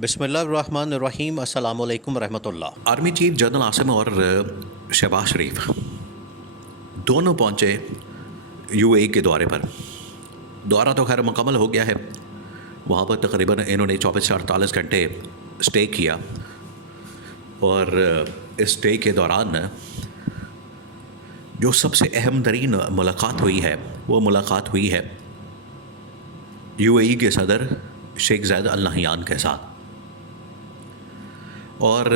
बिस्मिल्लाहिर्रहमानिर्रहीम अस्सलामु अलैकुम रहमतुल्लाह। आर्मी चीफ जनरल आसिम और शहबाज शरीफ दोनों पहुंचे यूएई के दौरे पर। दौरा तो खैर मुकम्मल हो गया है। वहाँ पर तकरीबन इन्होंने 24 से 48 घंटे स्टे किया और इस स्टे के दौरान जो सबसे अहम तरीन मुलाकात हुई है वो मुलाकात हुई है यूएई के सदर शेख ज़ायद अल नहयान के साथ। और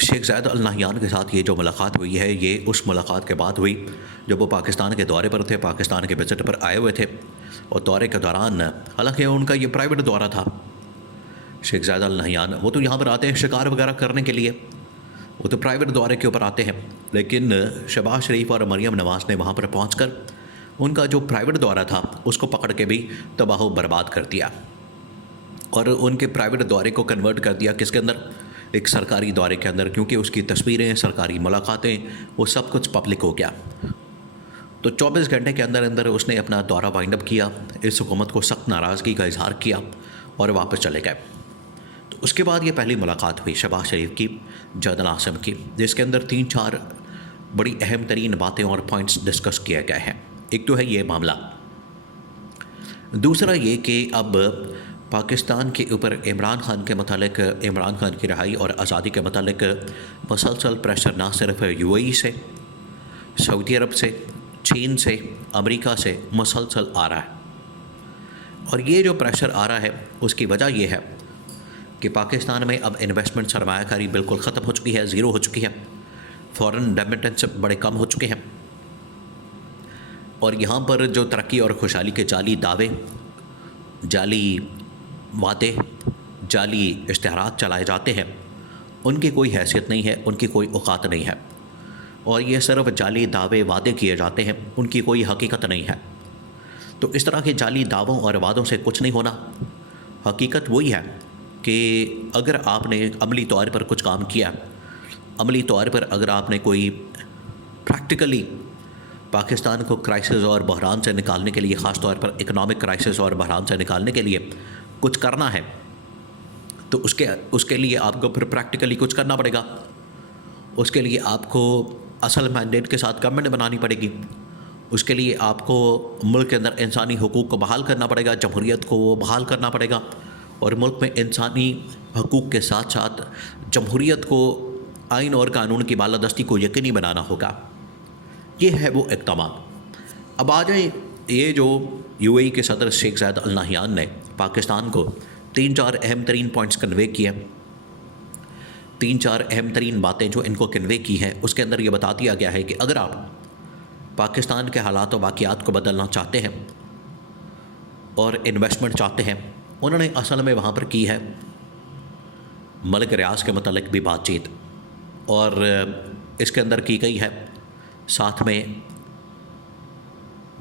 शेख ज़ायद अल नहयान के साथ ये जो मुलाकात हुई है ये उस मुलाकात के बाद हुई जब वो पाकिस्तान के दौरे पर थे, पाकिस्तान के विज़िट पर आए हुए थे। और दौरे के दौरान हालांकि उनका ये प्राइवेट दौरा था। शेख ज़ायद अल नहयान वो तो यहाँ पर आते हैं शिकार वगैरह करने के लिए, वो तो प्राइवेट दौरे के ऊपर आते हैं। लेकिन शहबाज शरीफ और मरियम नवाज़ ने वहाँ पर पहुँच उनका जो प्राइवेट दौरा था उसको पकड़ के भी तबाह बर्बाद कर दिया और उनके प्राइवेट दौरे को कन्वर्ट कर दिया किसके अंदर, एक सरकारी दौरे के अंदर, क्योंकि उसकी तस्वीरें, सरकारी मुलाकातें, वो सब कुछ पब्लिक हो गया। तो 24 घंटे के अंदर अंदर उसने अपना दौरा वाइंड अप किया, इस हुकूमत को सख्त नाराज़गी का इजहार किया और वापस चले गए। तो उसके बाद ये पहली मुलाकात हुई शहबाज शरीफ की जनरल आसिम की, जिसके अंदर 3-4 बड़ी अहम तरीन बातें और पॉइंट्स डिस्कस किए गए हैं। एक तो है ये मामला, दूसरा ये कि अब पाकिस्तान के ऊपर इमरान खान के मतलब, इमरान खान की रिहाई और आज़ादी के मतलब मुसलसल प्रेशर ना सिर्फ यूएई से, सऊदी अरब से, चीन से, अमेरिका से मुसलसल आ रहा है। और ये जो प्रेशर आ रहा है उसकी वजह ये है कि पाकिस्तान में अब इन्वेस्टमेंट, सरमायाकारी बिल्कुल ख़त्म हो चुकी है, ज़ीरो हो चुकी है। फॉरेन रेमिटेंस बड़े कम हो चुके हैं और यहाँ पर जो तरक्की और खुशहाली के जाली दावे, जाली वादे, जाली इश्तिहारात चलाए जाते हैं, उनकी कोई हैसियत नहीं है, उनकी कोई औकात नहीं है। और ये सिर्फ जाली दावे वादे किए जाते हैं, उनकी कोई हकीकत नहीं है। तो इस तरह के जाली दावों और वादों से कुछ नहीं होना। हकीकत वही है कि अगर आपने अमली तौर पर कुछ काम किया, अमली तौर पर अगर आपने कोई प्रैक्टिकली पाकिस्तान को क्राइसिस और बहरान से निकालने के लिए, ख़ास तौर पर इकनॉमिक क्राइसिस और बहरान से निकालने के लिए कुछ करना है, तो उसके लिए आपको फिर प्रैक्टिकली कुछ करना पड़ेगा। उसके लिए आपको असल मैंडेट के साथ गवर्नमेंट बनानी पड़ेगी। उसके लिए आपको मुल्क के अंदर इंसानी हुकूक को बहाल करना पड़ेगा, जमहूरियत को बहाल करना पड़ेगा और मुल्क में इंसानी हकूक़ के साथ साथ जमहूरियत को, आइन और कानून की बालादस्ती को यकीनी बनाना होगा। ये है वो इक़दाम। अब आ जाए ये जो यूएई के सदर शेख ज़ायद अल नहयान ने पाकिस्तान को 3-4 अहम तरीन पॉइंट्स कन्वे किए, 3-4 अहम तरीन बातें जो इनको कन्वे की हैं, उसके अंदर ये बता दिया गया है कि अगर आप पाकिस्तान के हालात और वाक़यात को बदलना चाहते हैं और इन्वेस्टमेंट चाहते हैं, उन्होंने असल में वहाँ पर की है मलिक रियाज के मतलब भी बातचीत, और इसके अंदर की गई है साथ में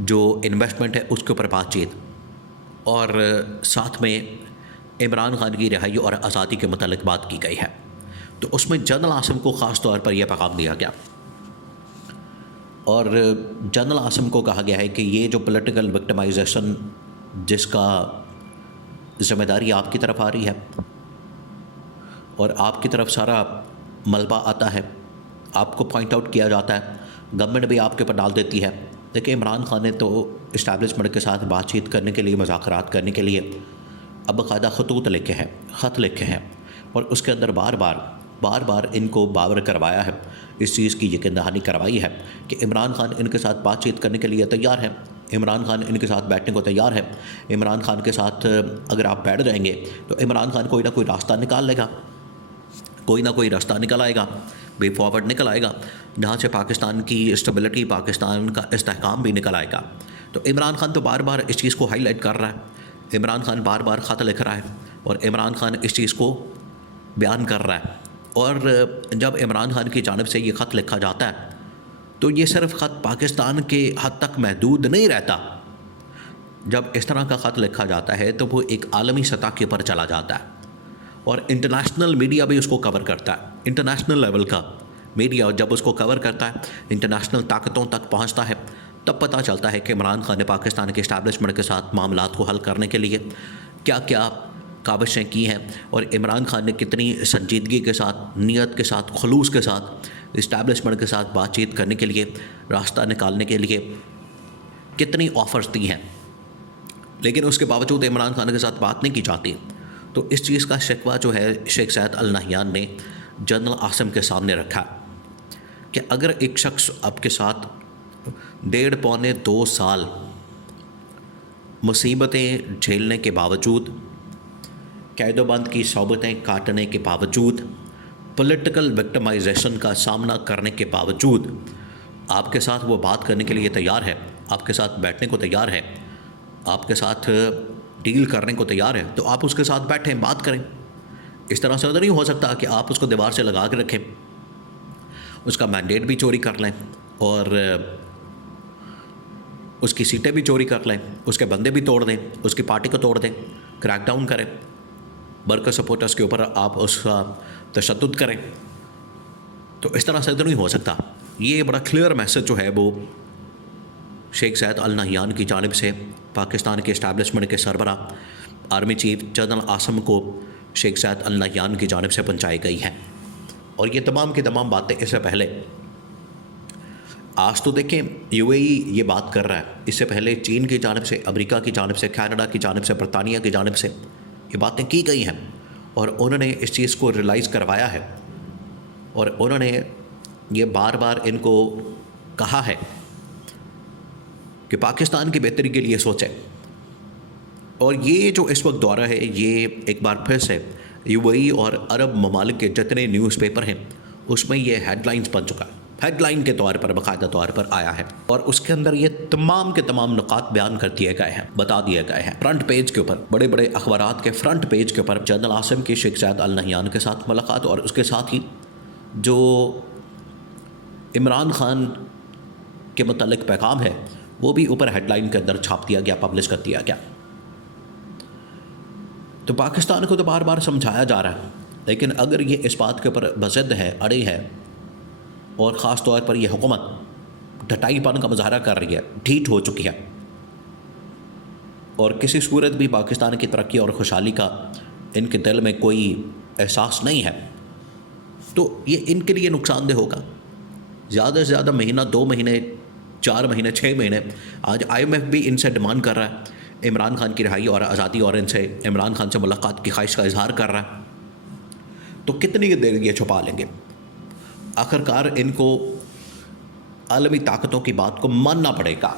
जो इन्वेस्टमेंट है उसके ऊपर बातचीत, और साथ में इमरान खान की रिहाई और आज़ादी के मतलब बात की गई है। तो उसमें जनरल आसिम को ख़ास तौर पर यह पैगाम दिया गया और जनरल आसिम को कहा गया है कि ये जो पॉलिटिकल विक्टिमाइजेशन जिसका ज़िम्मेदारी आपकी तरफ आ रही है और आपकी तरफ सारा मलबा आता है, आपको पॉइंट आउट किया जाता है, गवर्नमेंट भी आपके ऊपर डाल देती है। देखिए, इमरान खान ने तो इस्टेब्लिशमेंट के साथ बातचीत करने के लिए, मुज़ाकरात करने के लिए अब बाकायदा ख़त लिखे हैं और उसके अंदर बार बार इनको बावर करवाया है, इस चीज़ की यकीन दहानी करवाई है कि इमरान खान इनके साथ बातचीत करने के लिए तैयार है, इमरान खान इनके साथ बैठने को तैयार है। इमरान खान के साथ अगर आप बैठ जाएंगे तो इमरान खान कोई ना कोई रास्ता निकाल लेगा, कोई ना कोई रास्ता निकल आएगा, वे फॉरवर्ड निकल आएगा, जहाँ से पाकिस्तान की स्टेबिलिटी, पाकिस्तान का इस्तेहकाम भी निकल आएगा। तो इमरान खान तो बार बार इस चीज़ को हाईलाइट कर रहा है, इमरान खान बार बार ख़त लिख रहा है और इमरान खान इस चीज़ को बयान कर रहा है। और जब इमरान खान की जानिब से ये ख़त लिखा जाता है तो ये सिर्फ़ ख़त पाकिस्तान के हद तक महदूद नहीं रहता। जब इस तरह का ख़त लिखा जाता है तो वो एक आलमी सतह के ऊपर चला जाता है और इंटरनेशनल मीडिया भी उसको कवर करता है। इंटरनेशनल लेवल का मीडिया जब उसको कवर करता है, इंटरनेशनल ताकतों तक पहुंचता है, तब पता चलता है कि इमरान खान ने पाकिस्तान के इस्टेब्लिशमेंट के साथ मामलात को हल करने के लिए क्या क्या काविशें की हैं और इमरान खान ने कितनी संजीदगी के साथ, नीयत के साथ, खुलूस के साथ, इस्टेब्लिशमेंट के साथ बातचीत करने के लिए, रास्ता निकालने के लिए कितनी ऑफ़र्स दी हैं, लेकिन उसके बावजूद इमरान खान के साथ बात नहीं की जाती। तो इस चीज़ का शिकवा जो है शेख सैयद अल नहयान ने जनरल आसिम के सामने रखा कि अगर एक शख्स आपके साथ 1.5-2 साल मुसीबतें झेलने के बावजूद, कैदोबंद की सोबतें काटने के बावजूद, पॉलिटिकल विक्टिमाइजेशन का सामना करने के बावजूद आपके साथ वो बात करने के लिए तैयार है, आपके साथ बैठने को तैयार है, आपके साथ डील करने को तैयार है, तो आप उसके साथ बैठें, बात करें। इस तरह से तो नहीं हो सकता कि आप उसको दीवार से लगा के रखें, उसका मैंडेट भी चोरी कर लें और उसकी सीटें भी चोरी कर लें, उसके बंदे भी तोड़ दें, उसकी पार्टी को तोड़ दें, क्रैकडाउन करें, वर्कर सपोर्टर्स के ऊपर आप उसका तशद्दुद करें। तो इस तरह से तो नहीं हो सकता। ये बड़ा क्लियर मैसेज जो है वो शेख सैयद अल नहयान की जानिब से पाकिस्तान के इस्टेब्लिशमेंट के सरबरा आर्मी चीफ जनरल आसिम को शेख सैयद अल नहयान की जानिब से पहुँचाई गई है। और ये तमाम की तमाम बातें इससे पहले, आज तो देखें यूएई ये बात कर रहा है, इससे पहले चीन की जानिब से, अमेरिका की जानिब से, कनाडा की जानिब से, बरतानिया की जानिब से ये बातें की गई हैं और उन्होंने इस चीज़ को रियलाइज़ करवाया है और उन्होंने ये बार बार इनको कहा है कि पाकिस्तान की बेहतरी के लिए सोचें। और ये जो इस वक्त दौरा है, ये एक बार फिर से यूएई और अरब ममालिक के जितने न्यूज़पेपर हैं उसमें ये हेडलाइंस बन चुका है, हेडलाइन के तौर पर, बाकायदा तौर पर आया है और उसके अंदर ये तमाम के तमाम नुकात बयान कर दिए गए हैं, बता दिए गए हैं। फ्रंट पेज के ऊपर, बड़े बड़े अखबारात के फ्रंट पेज के ऊपर जनरल आसिम की शेख सैयद अल नहयान के साथ मुलाकात और उसके साथ ही जो इमरान खान के मुतल्लिक पैगाम है वो भी ऊपर हेडलाइन के अंदर छाप दिया गया, पब्लिश कर दिया गया। तो पाकिस्तान को तो बार बार समझाया जा रहा है, लेकिन अगर ये इस बात के ऊपर बज़िद है, अड़े है और ख़ास तौर पर यह हुकूमत ढटाईपन का मुजाहरा कर रही है, ढीठ हो चुकी है और किसी सूरत भी पाकिस्तान की तरक्की और खुशहाली का इनके दिल में कोई एहसास नहीं है, तो ये इनके लिए नुकसानदेह होगा। ज़्यादा से ज़्यादा महीना, 2 महीने, 4 महीने, 6 महीने, आज IMF भी इनसे डिमांड कर रहा है इमरान खान की रिहाई और आज़ादी और इनसे इमरान खान से मुलाकात की ख्वाहिश का इजहार कर रहा है। तो कितनी देर ये छुपा लेंगे? आखिरकार इनको आलमी ताकतों की बात को मानना पड़ेगा।